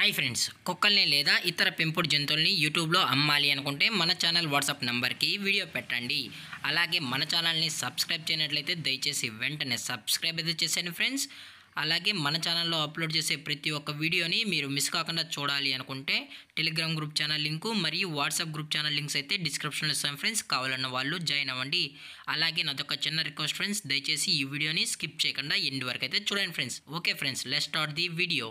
Hi friends, కుక్కల్ని లేదా ఇతర పెంపుడు జంతువుల్ని యూట్యూబ్లో అమ్మాలి అనుకుంటే మన ఛానల్ వాట్సాప్ నెంబర్కి వీడియో పెట్టండి. అలాగే మన ఛానల్ని సబ్స్క్రైబ్ చేయనట్లయితే దయచేసి వెంటనే సబ్స్క్రైబ్ అయితే చేసేయండి ఫ్రెండ్స్. అలాగే మన ఛానల్లో అప్లోడ్ చేసే ప్రతి ఒక్క వీడియోని మీరు మిస్ కాకుండా చూడాలి అనుకుంటే టెలిగ్రామ్ గ్రూప్ ఛానల్ లింకు మరియు వాట్సాప్ గ్రూప్ ఛానల్ లింక్స్ అయితే డిస్క్రిప్షన్లో ఇస్తాను ఫ్రెండ్స్. కావాలన్న వాళ్ళు జాయిన్ అవ్వండి. అలాగే నాదొక చిన్న రిక్వెస్ట్ ఫ్రెండ్స్, దయచేసి ఈ వీడియోని స్కిప్ చేయకుండా ఎండ్ వరకు అయితే చూడండి friends. Okay friends, let's start the video.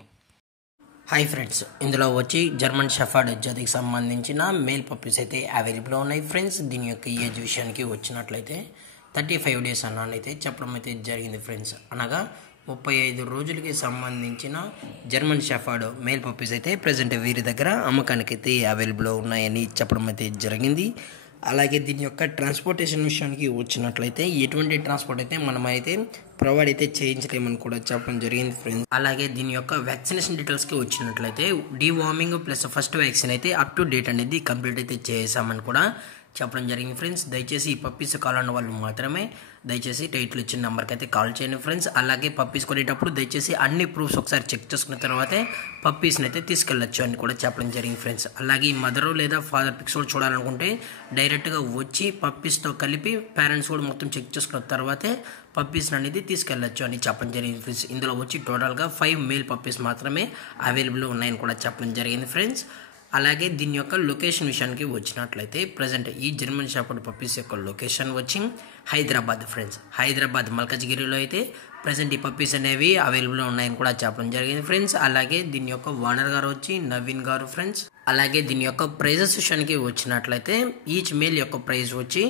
Hi friends, ఇందులో వచ్చి జర్మన్ షెఫర్డ్ జాతికి సంబంధించిన మేల్ పప్పీస్ అయితే అవైలబుల్ ఉన్నాయి ఫ్రెండ్స్. దీని యొక్క ఏజ్ విషయానికి వచ్చినట్లయితే 35 డేస్ అన్నైతే చెప్పడం అయితే జరిగింది ఫ్రెండ్స్. అనగా 35 రోజులకి సంబంధించిన జర్మన్ షెఫర్డ్ మేల్ పప్పీస్ అయితే ప్రజెంట్ వీరి దగ్గర అమ్మకానికి అయితే అవైలబుల్ ఉన్నాయని చెప్పడం అయితే జరిగింది. అలాగే దీని యొక్క ట్రాన్స్పోర్టేషన్ విషయానికి వచ్చినట్లయితే ఎటువంటి ట్రాన్స్పోర్ట్ అయితే మనమైతే ప్రొవైడ్ అయితే చేయించలేమని కూడా చెప్పడం జరిగింది ఫ్రెండ్స్. అలాగే దీని యొక్క వ్యాక్సినేషన్ డీటెయిల్స్కి వచ్చినట్లయితే డీవార్మింగ్ ప్లస్ ఫస్ట్ వ్యాక్సిన్ అయితే అప్ టు డేట్ అనేది కంప్లీట్ అయితే చేసామని కూడా చెప్పడం జరిగింది ఫ్రెండ్స్. దయచేసి ఈ పప్పీస్ కావాలన్న వాళ్ళు మాత్రమే దయచేసి టైటిల్ ఇచ్చిన నెంబర్కి అయితే కాల్ చేయండి ఫ్రెండ్స్. అలాగే పప్పీస్ కొనేటప్పుడు దయచేసి అన్ని ప్రూఫ్స్ ఒకసారి చెక్ చేసుకున్న తర్వాతే పప్పీస్ని అయితే తీసుకెళ్ళచ్చు అని కూడా చెప్పడం జరిగింది ఫ్రెండ్స్. అలాగే ఈ మదర్ లేదా ఫాదర్ పిక్స్ కూడా చూడాలనుకుంటే డైరెక్ట్గా వచ్చి పప్పీస్తో కలిపి పేరెంట్స్ కూడా మొత్తం చెక్ చేసుకున్న తర్వాతే పప్పీస్ని అనేది తీసుకెళ్ళచ్చు అని చెప్పడం జరిగింది ఫ్రెండ్స్. ఇందులో వచ్చి టోటల్గా 5 మేల్ పప్పీస్ మాత్రమే అవైలబుల్ ఉన్నాయని కూడా చెప్పడం జరిగింది ఫ్రెండ్స్. అలాగే దీని యొక్క లొకేషన్ విషయానికి వచ్చినట్లయితే ప్రజెంట్ ఈ జర్మన్ షెఫర్డ్ పప్పీస్ యొక్క లొకేషన్ వచ్చి హైదరాబాద్ ఫ్రెండ్స్. హైదరాబాద్ మల్కాజ్గిరిలో అయితే ప్రజెంట్ ఈ పప్పీస్ అనేవి అవైలబుల్ ఉన్నాయని కూడా చెప్పడం జరిగింది ఫ్రెండ్స్. అలాగే దీని యొక్క ఓనర్ గారు వచ్చి నవీన్ గారు ఫ్రెండ్స్. అలాగే దీని యొక్క ప్రైజెస్ విషయానికి వచ్చినట్లయితే ఈచ్ మేల్ యొక్క ప్రైస్ వచ్చి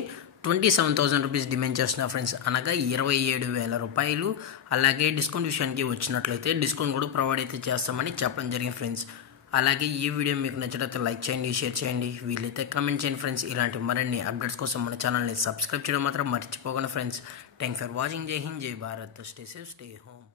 27,000 రూపీస్ డిమాండ్ చేస్తున్నారు ఫ్రెండ్స్. అనగా 27,000 రూపాయలు. అలాగే డిస్కౌంట్ విషయానికి వచ్చినట్లయితే డిస్కౌంట్ కూడా ప్రొవైడ్ అయితే చేస్తామని చెప్పడం జరిగింది ఫ్రెండ్స్. అలాగే ఈ వీడియో మీకు నచ్చినట్లయితే లైక్ చేయండి, షేర్ చేయండి, వీలైతే కామెంట్ చేయండి ఫ్రెండ్స్. ఇలాంటి మరిన్ని అప్డేట్స్ కోసం మన ఛానల్ని సబ్స్క్రైబ్ చేయడం మాత్రం మర్చిపోకండి ఫ్రెండ్స్. Thanks for watching. జై హింద్, జై Bharat. Stay safe, stay home.